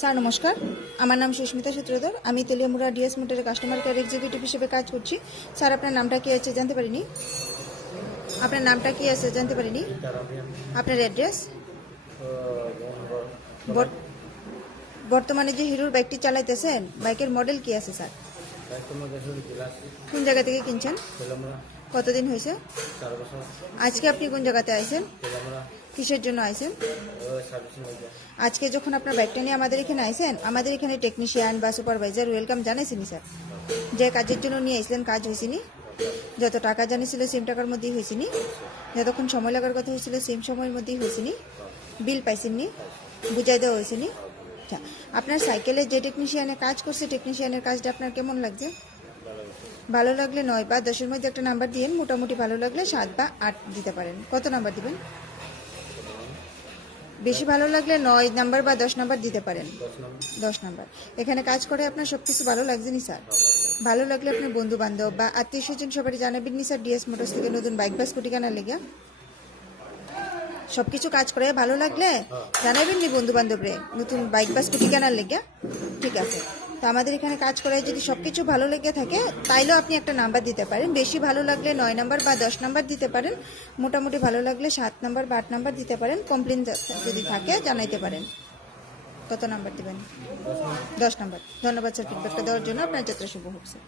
Sir নমস্কার, আমার নাম সুস্মিতা সূত্রধর। আমি তেলিয়ামুড়া ডিএস মোটরের কাস্টমার কেয়ার এক্সিকিউটিভ হিসেবে কাজ করছি। স্যার আপনার নামটা কি আছে জানতে পারিনি? আপনার নামটা কি আছে জানতে পারিনি? আপনার অ্যাড্রেস? বর্তমানে যে হিরোর বাইকটি চালাইতেছেন, বাইকের মডেল কি আছে স্যার? কোন জায়গা থেকে কিনছেন? কতদিন হয়েছে? আজকে আপনি কোন জায়গাতে আইছেন? কিসের জন্য আইছেন? আজকে যখন আপনার বাইকটা নিয়ে আমাদের এখানে আইছেন, আমাদের এখানে টেকনিশিয়ান বা সুপারভাইজার ওয়েলকাম জানাইছিনি স্যার? যে কাজের জন্য নিয়ে আইছিলেন কাজ হয়েছিনি? যত টাকা জানিয়েছিল সেম টাকার মধ্যেই হয়েছিনি? যতক্ষণ সময় লাগার কথা হয়েছিল সেম সময়ের মধ্যেই হয়েছিনি? বিল পাইছেননি? বুঝাই দেওয়া হয়েছিনি? আচ্ছা, আপনার সাইকেলে যে টেকনিশিয়ানে কাজ করছে, টেকনিশিয়ানের কাজটা আপনার কেমন লাগছে? ভালো লাগলে 9 বা 10-এর মধ্যে একটা নাম্বার দিন। মোটামুটি ভালো লাগলে 7 বা 8 দিতে পারেন। কত নাম্বার দিবেন? বেশি ভালো লাগলে 9 নাম্বার বা 10 নাম্বার দিতে পারেন। 10 নাম্বার। এখানে কাজ করে আপনার সবকিছু ভালো লাগছে নি স্যার? ভালো লাগলে আপনার বন্ধু বান্ধব বা আত্মীয় স্বজন সবাই জানাবেন নি স্যার ডিএস মোটরস থেকে নতুন বাইক বা স্কুটি কেনার লেগে? সবকিছু কাজ করে ভালো লাগলে জানাবেন নি বন্ধু বান্ধবরে নতুন বাইক বা স্কুটি কেনার লেগে? ঠিক আছে। তো আমাদের এখানে কাজ করে যদি সবকিছু ভালো লেগে থাকে তাইলেও আপনি একটা নাম্বার দিতে পারেন। বেশি ভালো লাগলে 9 নাম্বার বা 10 নাম্বার দিতে পারেন। মোটামুটি ভালো লাগলে 7 নাম্বার বা 8 নাম্বার দিতে পারেন। কমপ্লেন যদি থাকে জানাইতে পারেন। কত নাম্বার দিবেন? 10 নাম্বার। ধন্যবাদ স্যার ফিডব্যাকটা দেওয়ার জন্য। আপনার যাত্রা শুভ হোক স্যার।